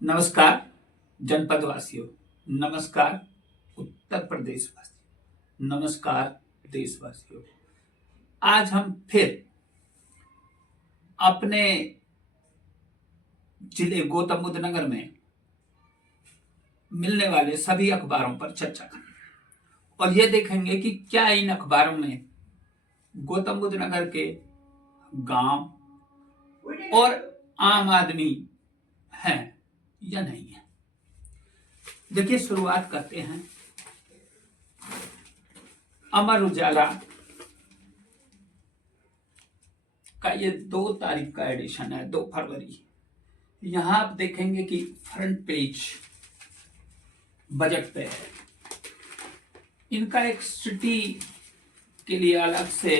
नमस्कार जनपद वासियों, नमस्कार उत्तर प्रदेश वासियों, नमस्कार देशवासियों। आज हम फिर अपने जिले गौतम बुद्ध नगर में मिलने वाले सभी अखबारों पर चर्चा करेंगे और ये देखेंगे कि क्या इन अखबारों में गौतम बुद्ध नगर के गांव और आम आदमी हैं या नहीं है। देखिए, शुरुआत करते हैं। अमर उजाला का ये 2 तारीख का एडिशन है, 2 फरवरी। यहां आप देखेंगे कि फ्रंट पेज बजट पे है। इनका एक सिटी के लिए अलग से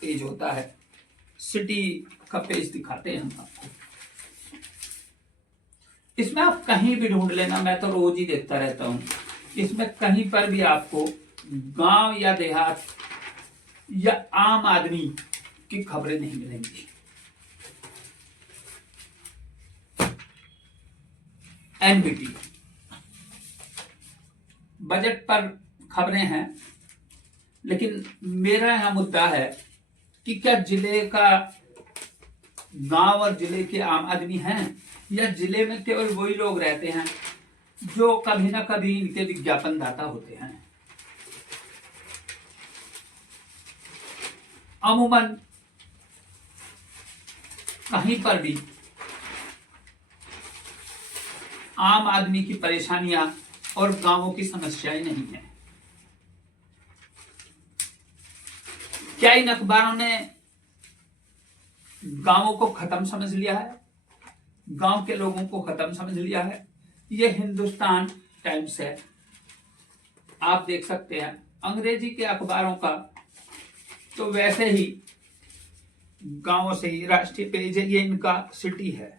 पेज होता है। सिटी का पेज दिखाते हैं हम आपको। इसमें आप कहीं भी ढूंढ लेना, मैं तो रोज ही देखता रहता हूं। इसमें कहीं पर भी आपको गांव या देहात या आम आदमी की खबरें नहीं मिलेंगी। एनबीटी बजट पर खबरें हैं, लेकिन मेरा यहां मुद्दा है कि क्या जिले का गांव और जिले के आम आदमी हैं या जिले में केवल वही लोग रहते हैं जो कभी ना कभी इनके विज्ञापन दाता होते हैं। अमूमन कहीं पर भी आम आदमी की परेशानियां और गांवों की समस्याएं नहीं है। क्या इन अखबारों ने गांवों को खत्म समझ लिया है? गांव के लोगों को खत्म समझ लिया है? ये हिंदुस्तान टाइम्स है, आप देख सकते हैं। अंग्रेजी के अखबारों का तो वैसे ही गांवों से ही राष्ट्रीय पेज है। ये इनका सिटी है।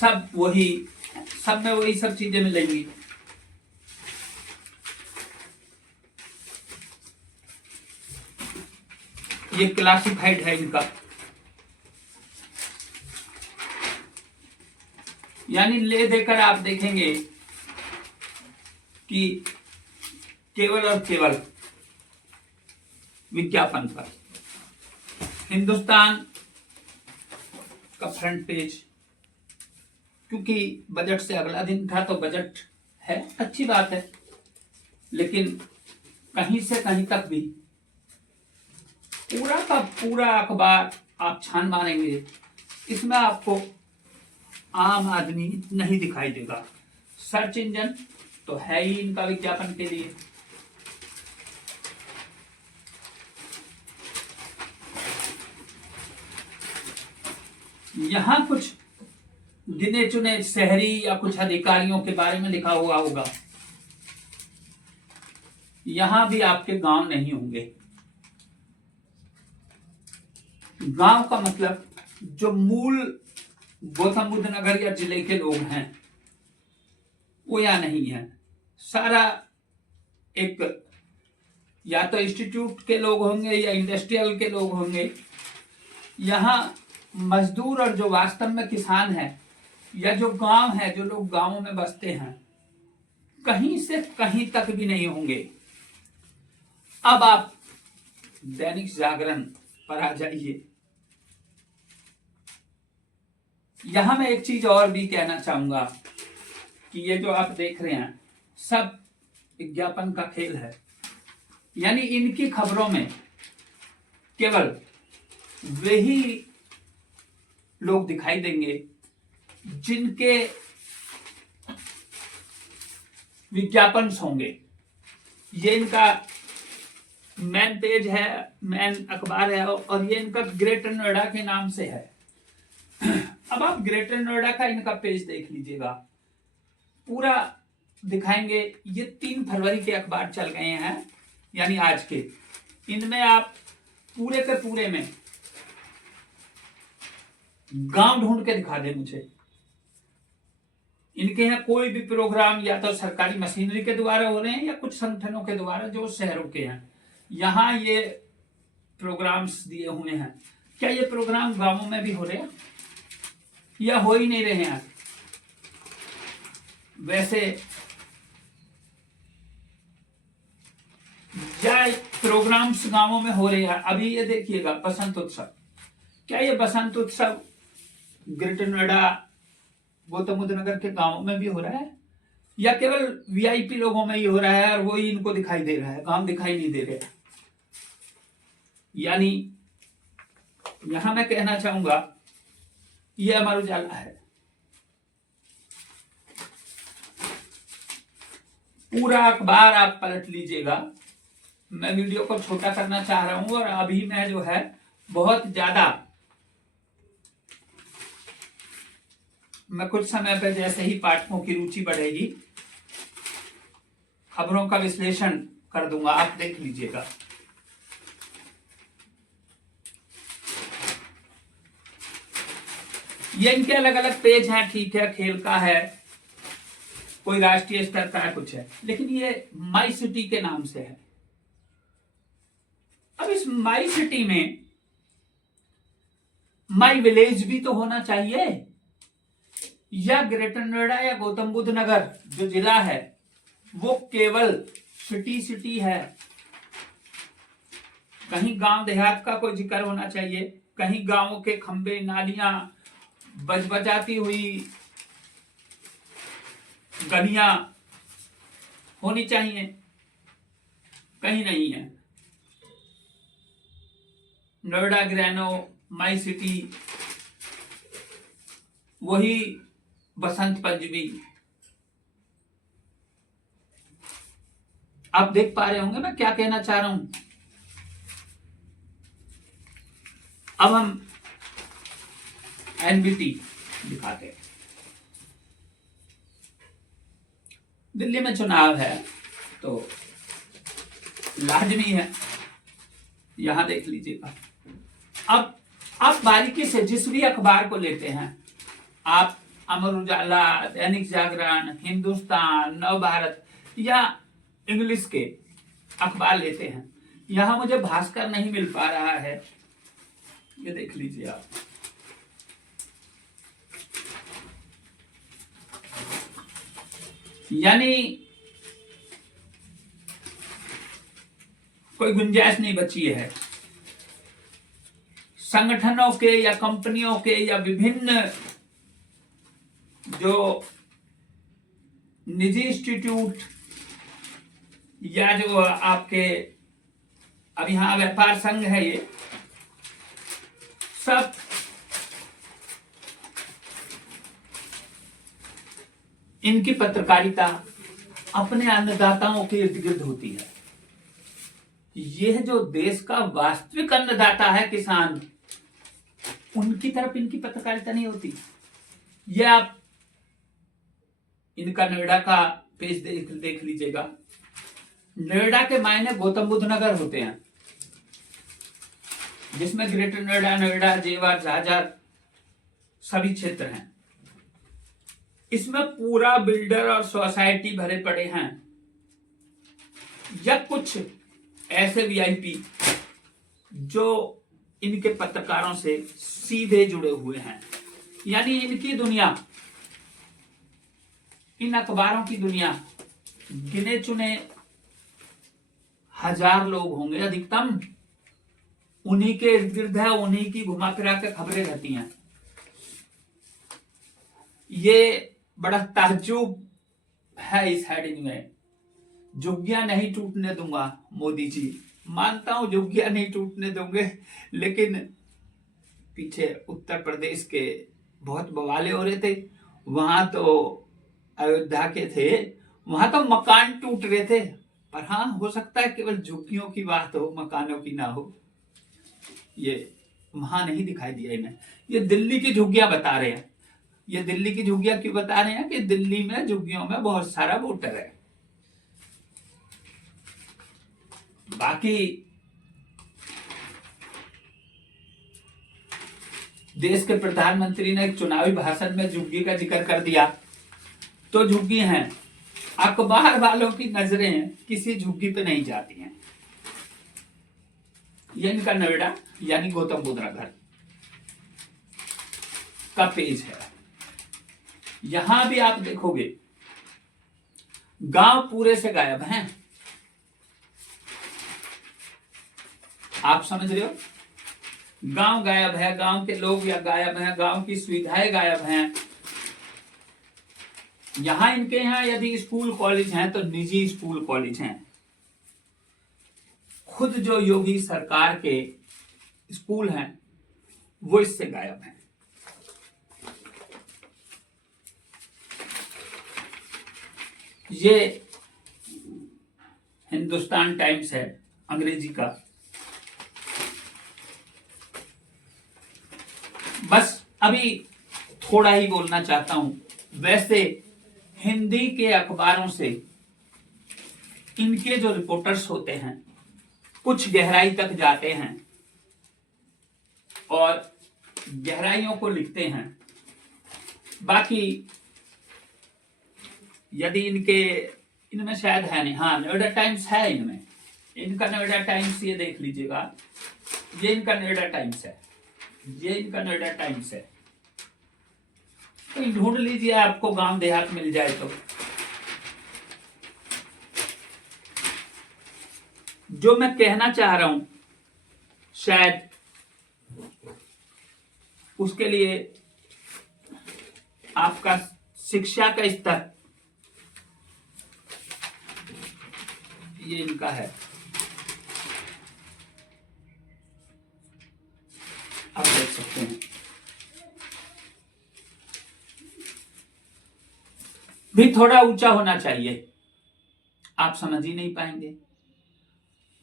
सब में वही सब चीजें मिलेंगी। ये क्लासिफाइड है इनका, यानी ले देकर आप देखेंगे कि केवल और केवल विज्ञापन पर। हिंदुस्तान का फ्रंट पेज, क्योंकि बजट से अगला दिन था तो बजट है, अच्छी बात है, लेकिन कहीं से कहीं तक भी पूरा का पूरा अखबार आप छान मारेंगे, इसमें आपको आम आदमी नहीं दिखाई देगा। सर्च इंजन तो है ही इनका विज्ञापन के लिए। यहां कुछ गिने चुने शहरी या कुछ अधिकारियों के बारे में लिखा हुआ होगा। यहां भी आपके गांव नहीं होंगे। गांव का मतलब जो मूल गौतम बुद्ध नगर या जिले के लोग हैं वो यहां नहीं है। सारा एक या तो इंस्टीट्यूट के लोग होंगे या इंडस्ट्रियल के लोग होंगे। यहां मजदूर और जो वास्तव में किसान है या जो गांव है, जो लोग गांवों में बसते हैं, कहीं से कहीं तक भी नहीं होंगे। अब आप दैनिक जागरण पर आ जाइए। यहां मैं एक चीज और भी कहना चाहूंगा कि ये जो आप देख रहे हैं सब विज्ञापन का खेल है। यानी इनकी खबरों में केवल वही लोग दिखाई देंगे जिनके विज्ञापन होंगे। ये इनका मेन पेज है, मेन अखबार है, और ये इनका ग्रेटर नोएडा के नाम से है। अब आप ग्रेटर नोएडा का इनका पेज देख लीजिएगा, पूरा दिखाएंगे। ये 3 फरवरी के अखबार चल गए हैं, यानी आज के। इनमें आप पूरे के पूरे में गांव ढूंढ के दिखा दे मुझे। इनके यहाँ कोई भी प्रोग्राम या तो सरकारी मशीनरी के द्वारा हो रहे हैं या कुछ संगठनों के द्वारा जो शहरों के हैं, यहाँ ये प्रोग्राम्स दिए हुए हैं। क्या ये प्रोग्राम गांवों में भी हो रहे हैं या हो ही नहीं रहे हैं? वैसे या प्रोग्राम्स गांवों में हो रहे हैं। अभी ये देखिएगा बसंत उत्सव, क्या ये बसंत उत्सव ग्रेटर नोएडा गौतम बुद्ध नगर के गांवों में भी हो रहा है या केवल वीआईपी लोगों में ही हो रहा है और वही इनको दिखाई दे रहा है, गांव दिखाई नहीं दे रहे? यानी यहां मैं कहना चाहूंगा ये अमर उजाला है, पूरा अखबार आप पलट लीजिएगा। मैं वीडियो को छोटा करना चाह रहा हूं और अभी मैं जो है बहुत ज्यादा, मैं कुछ समय पे जैसे ही पाठकों की रुचि बढ़ेगी खबरों का विश्लेषण कर दूंगा, आप देख लीजिएगा। ये इनके अलग अलग पेज हैं, ठीक है, खेल का है, कोई राष्ट्रीय स्तर का है, कुछ है, लेकिन ये माई सिटी के नाम से है। अब इस माई सिटी में माई विलेज भी तो होना चाहिए, या ग्रेटर नोएडा या गौतम बुद्ध नगर जो जिला है वो केवल सिटी सिटी है? कहीं गांव देहात का कोई जिक्र होना चाहिए, कहीं गांवों के खंबे नालियां बजबजाती हुई गलियां होनी चाहिए, कहीं नहीं है। नोएडा ग्रैनो माई सिटी, वही बसंत पंचमी। आप देख पा रहे होंगे मैं क्या कहना चाह रहा हूं। अब हम एनबीटी दिखाते हैं। दिल्ली में चुनाव है तो लाजमी है, यहां देख लीजिएगा। अब आप बारीकी से जिस भी अखबार को लेते हैं, आप अमर उजाला, दैनिक जागरण, हिंदुस्तान, नव भारत या इंग्लिश के अखबार लेते हैं, यहां मुझे भास्कर नहीं मिल पा रहा है, ये देख लीजिए आप। यानी कोई गुंजाइश नहीं बची है संगठनों के या कंपनियों के या विभिन्न जो निजी इंस्टीट्यूट या जो आपके अब यहां व्यापार संघ है, ये सब इनकी पत्रकारिता अपने अन्नदाताओं के इर्द गिर्द होती है। यह जो देश का वास्तविक अन्नदाता है किसान, उनकी तरफ इनकी पत्रकारिता नहीं होती। यह आप इनका नोएडा का पेज देख लीजिएगा। नोएडा के मायने गौतम बुद्ध नगर होते हैं, जिसमें ग्रेटर नोएडा, नोएडा, जेवर, झाझर सभी क्षेत्र हैं। इसमें पूरा बिल्डर और सोसाइटी भरे पड़े हैं, या कुछ ऐसे वीआईपी जो इनके पत्रकारों से सीधे जुड़े हुए हैं। यानी इनकी दुनिया, इन अखबारों की दुनिया गिने चुने 1000 लोग होंगे अधिकतम, उन्हीं के इर्द गिर्द है, उन्हीं की घुमा फिरा के खबरें रहती हैं। ये बड़ा ताज्जुब है इस हेडिंग में, झुग्गियां नहीं टूटने दूंगा मोदी जी। मानता हूं झुग्गियां नहीं टूटने दूंगे, लेकिन पीछे उत्तर प्रदेश के बहुत बवाले हो रहे थे, वहां तो अयोध्या के थे, वहां तो मकान टूट रहे थे। पर हाँ, हो सकता है केवल झुग्गियों की बात हो, मकानों की ना हो। ये वहां नहीं दिखाई दिया इन्हें। ये दिल्ली की झुग्गियां बता रहे हैं। ये दिल्ली की झुग्गियां क्यों बता रहे हैं? कि दिल्ली में झुग्गियों में बहुत सारा वोटर है। बाकी देश के प्रधानमंत्री ने एक चुनावी भाषण में झुग्गी का जिक्र कर दिया, तो झुग्गी हैं। अखबार वालों की नजरें किसी झुग्गी पे नहीं जाती हैं। ये इनका नोएडा यानी गौतम बुद्ध नगर का पेज है। यहां भी आप देखोगे गांव पूरे से गायब हैं। आप समझ रहे हो, गांव गायब है, गांव के लोग या गायब हैं, गांव की सुविधाएं गायब हैं। यहां इनके यहां यदि स्कूल कॉलेज हैं तो निजी स्कूल कॉलेज हैं। खुद जो योगी सरकार के स्कूल हैं वो इससे गायब हैं। ये हिंदुस्तान टाइम्स है अंग्रेजी का। बस अभी थोड़ा ही बोलना चाहता हूं। वैसे हिंदी के अखबारों से इनके जो रिपोर्टर्स होते हैं कुछ गहराई तक जाते हैं और गहराइयों को लिखते हैं। बाकी यदि इनमें शायद है नहीं, हाँ नोएडा टाइम्स है इनमें। इनका नोएडा टाइम्स ये देख लीजिएगा, ये इनका नोएडा टाइम्स है, ये इनका नोएडा टाइम्स है। तो ढूंढ लीजिए, आपको गांव देहात मिल जाए तो। जो मैं कहना चाह रहा हूं शायद उसके लिए आपका शिक्षा का स्तर, ये इनका है, आप देख सकते हैं, भी थोड़ा ऊंचा होना चाहिए, आप समझ ही नहीं पाएंगे।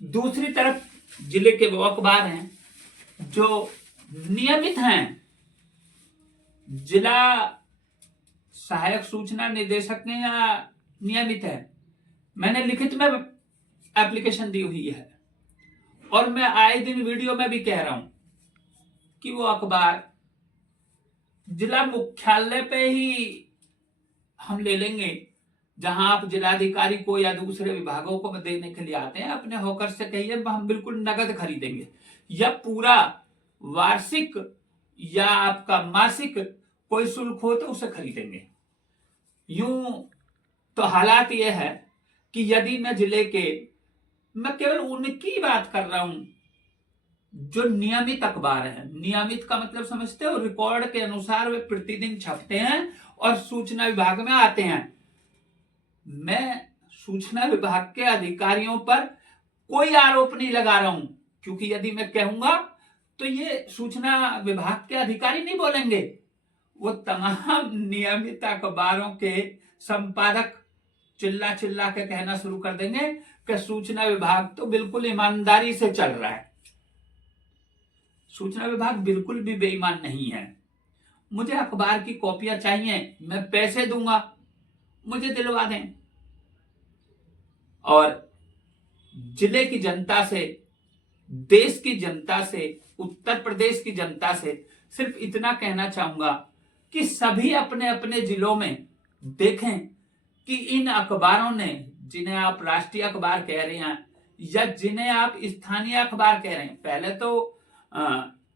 दूसरी तरफ जिले के वो अखबार हैं जो नियमित हैं। जिला सहायक सूचना निदेशक ने या नियमित है, मैंने लिखित में एप्लीकेशन दी हुई है और मैं आए दिन वीडियो में भी कह रहा हूं कि वो अखबार जिला मुख्यालय पे ही हम ले लेंगे, जहां आप जिलाधिकारी को या दूसरे विभागों को देने के लिए आते हैं, अपने होकर से कहिए हम बिल्कुल नगद खरीदेंगे, या पूरा वार्षिक या आपका मासिक कोई शुल्क हो तो उसे खरीदेंगे। यूं तो हालात यह है कि यदि मैं जिले के, मैं केवल उनकी बात कर रहा हूं जो नियमित अखबार है। नियमित का मतलब समझते हो, रिकॉर्ड के अनुसार वे प्रतिदिन छपते हैं और सूचना विभाग में आते हैं। मैं सूचना विभाग के अधिकारियों पर कोई आरोप नहीं लगा रहा हूं, क्योंकि यदि मैं कहूंगा तो ये सूचना विभाग के अधिकारी नहीं बोलेंगे, वो तमाम नियमित अखबारों के संपादक चिल्ला चिल्ला के कहना शुरू कर देंगे कि सूचना विभाग तो बिल्कुल ईमानदारी से चल रहा है। सूचना विभाग बिल्कुल भी बेईमान नहीं है। मुझे अखबार की कॉपियां चाहिए, मैं पैसे दूंगा, मुझे दिलवा दें। और जिले की जनता से, देश की जनता से, उत्तर प्रदेश की जनता से सिर्फ इतना कहना चाहूंगा कि सभी अपने अपने जिलों में देखें कि इन अखबारों ने, जिन्हें आप राष्ट्रीय अखबार कह रहे हैं या जिन्हें आप स्थानीय अखबार कह रहे हैं, पहले तो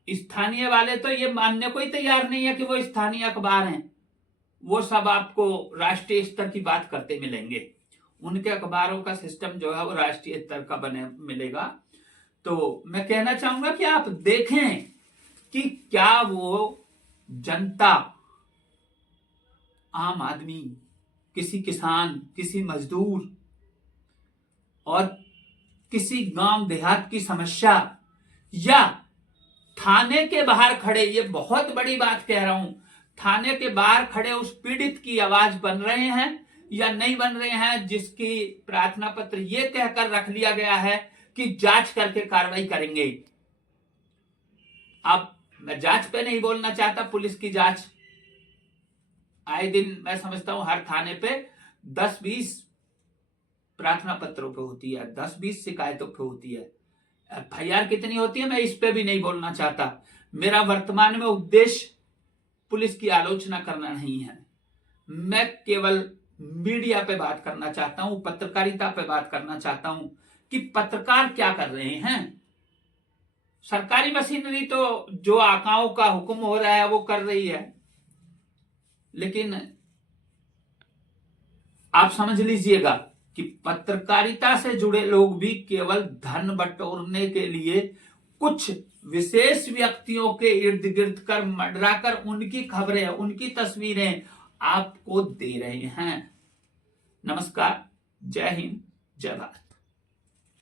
स्थानीय वाले तो ये मानने को ही तैयार नहीं है कि वो स्थानीय अखबार हैं, वो सब आपको राष्ट्रीय स्तर की बात करते मिलेंगे। उनके अखबारों का सिस्टम जो है वो राष्ट्रीय स्तर का बने मिलेगा। तो मैं कहना चाहूंगा कि आप देखें कि क्या वो जनता, आम आदमी, किसी किसान, किसी मजदूर और किसी गांव देहात की समस्या, या थाने के बाहर खड़े, ये बहुत बड़ी बात कह रहा हूं, थाने के बाहर खड़े उस पीड़ित की आवाज बन रहे हैं या नहीं बन रहे हैं, जिसकी प्रार्थना पत्र ये कहकर रख लिया गया है कि जांच करके कार्रवाई करेंगे। अब मैं जांच पे नहीं बोलना चाहता, पुलिस की जांच आए दिन मैं समझता हूं हर थाने पे 10-20 प्रार्थना पत्रों पे होती है, 10-20 शिकायतों पे होती है। FIR कितनी होती है मैं इस पे भी नहीं बोलना चाहता। मेरा वर्तमान में उद्देश्य पुलिस की आलोचना करना नहीं है, मैं केवल मीडिया पे बात करना चाहता हूं, पत्रकारिता पे बात करना चाहता हूं कि पत्रकार क्या कर रहे हैं। सरकारी मशीनरी तो जो आकाओं का हुक्म हो रहा है वो कर रही है, लेकिन आप समझ लीजिएगा कि पत्रकारिता से जुड़े लोग भी केवल धन बटोरने के लिए कुछ विशेष व्यक्तियों के इर्द गिर्द कर मंडरा कर उनकी खबरें, उनकी तस्वीरें आपको दे रहे हैं। नमस्कार, जय हिंद, जय भारत।